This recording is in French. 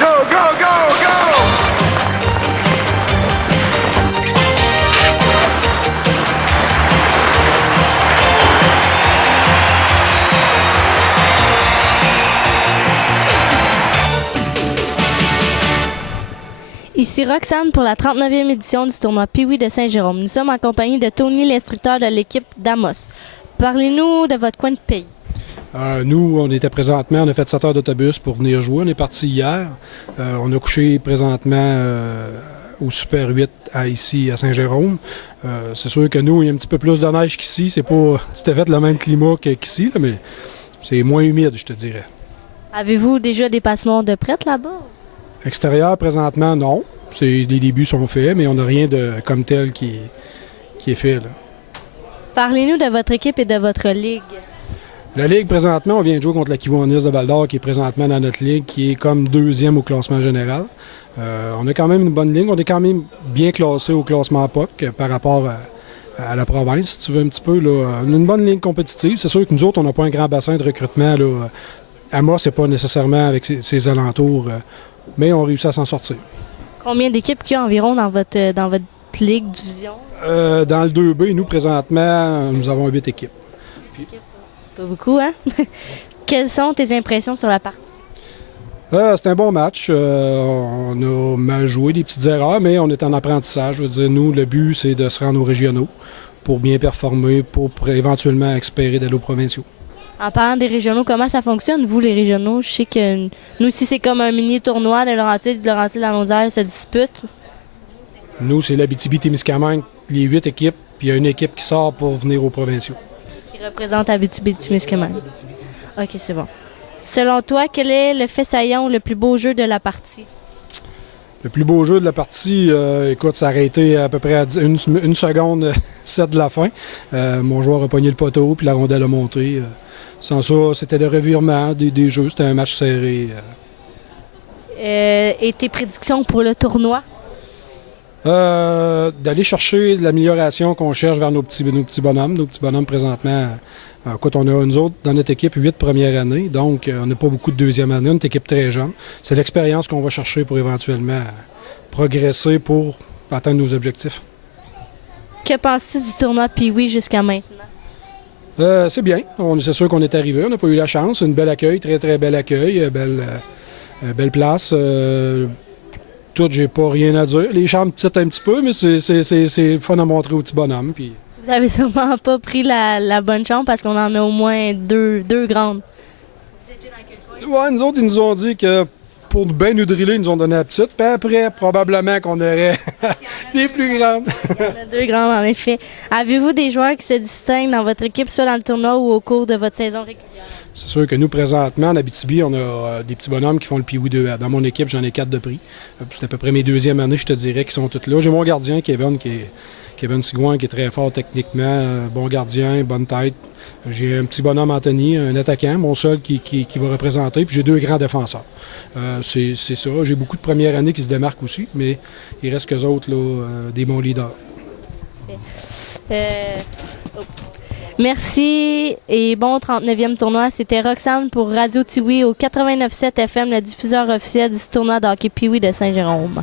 Go, go, go, go! Ici Roxane pour la 39e édition du tournoi Pee-Wee de Saint-Jérôme. Nous sommes en compagnie de Tony, l'instructeur de l'équipe d'Amos. Parlez-nous de votre coin de pays. Nous, on était présentement, on a fait 7 heures d'autobus pour venir jouer. On est parti hier. On a couché présentement au Super 8 ici à Saint-Jérôme. C'est sûr que nous, il y a un petit peu plus de neige qu'ici. C'est pas tout à fait le même climat qu'ici, mais c'est moins humide, je te dirais. Avez-vous déjà des patinoires de prête là-bas? Extérieur, présentement, non. Les débuts sont faits, mais on n'a rien de comme tel qui est fait, là. Parlez-nous de votre équipe et de votre ligue. La Ligue, présentement, on vient de jouer contre la Kiwanis de Val-d'Or, qui est présentement dans notre ligue, qui est comme deuxième au classement général. On a quand même une bonne ligue. On est quand même bien classé au classement POC par rapport à la province, si tu veux un petit peu. Là. On a une bonne ligue compétitive. C'est sûr que nous autres, on n'a pas un grand bassin de recrutement. Là. Amos, c'est pas nécessairement avec ses alentours, mais on réussit à s'en sortir. Combien d'équipes qu'il y a environ dans votre ligue division? Dans le 2B, nous, présentement, nous avons 8 équipes. Pas beaucoup, hein? Quelles sont tes impressions sur la partie? C'est un bon match. On a mal joué, des petites erreurs, mais on est en apprentissage. Je veux dire, nous, le but, c'est de se rendre aux régionaux pour bien performer, pour éventuellement espérer d'aller aux provinciaux. En parlant des régionaux, comment ça fonctionne, vous, les régionaux? Je sais que nous, ici, c'est comme un mini-tournoi de Laurentides-la-Naudière se dispute. Nous, c'est l'Abitibi-Témiscamingue, les 8 équipes, puis il y a une équipe qui sort pour venir aux provinciaux. Qui représente Abitibi-Témiscamingue. OK, c'est bon. Selon toi, quel est le fait saillant ou le plus beau jeu de la partie? Le plus beau jeu de la partie, écoute, ça a arrêté à peu près à une seconde 7 de la fin. Mon joueur a pogné le poteau, puis la rondelle a monté. Sans ça, c'était des revirements, des jeux, c'était un match serré. Et tes prédictions pour le tournoi? D'aller chercher de l'amélioration qu'on cherche vers nos petits bonhommes. Nos petits bonhommes, présentement, écoute, on a, nous autres, dans notre équipe, 8 premières années, donc on n'a pas beaucoup de deuxième année, notre équipe très jeune. C'est l'expérience qu'on va chercher pour éventuellement progresser pour atteindre nos objectifs. Que penses-tu du tournoi Pee-Wee jusqu'à maintenant? C'est bien. C'est sûr qu'on est arrivé. On n'a pas eu la chance. Un bel accueil, très, très bel accueil. Belle place. Tout, j'ai pas rien à dire. Les chambres petites un petit peu, mais c'est fun à montrer aux petits bonhommes. Puis... Vous avez sûrement pas pris la bonne chambre parce qu'on en a au moins deux grandes. Vous étiez dans quel coin? Ouais, nous autres, ils nous ont dit que pour bien nous driller, ils nous ont donné la petite. Puis après, probablement qu'on aurait des plus grandes. Il y en a 2 grandes, en effet. Avez-vous des joueurs qui se distinguent dans votre équipe, soit dans le tournoi ou au cours de votre saison régulière? C'est sûr que nous, présentement, en Abitibi, on a des petits bonhommes qui font le Pee-Wee 2A. Dans mon équipe, j'en ai 4 de prix. C'est à peu près mes deuxièmes années, je te dirais, qui sont toutes là. J'ai mon gardien, Kevin Sigouin, qui est très fort techniquement, bon gardien, bonne tête. J'ai un petit bonhomme, Anthony, un attaquant, mon seul qui va représenter. Puis j'ai 2 grands défenseurs. C'est ça. J'ai beaucoup de premières années qui se démarquent aussi, mais il reste qu'eux autres, là, des bons leaders. Merci et bon 39e tournoi. C'était Roxane pour Radio Tiwi au 89.7 FM, le diffuseur officiel du tournoi de hockey Pee-Wee de Saint-Jérôme.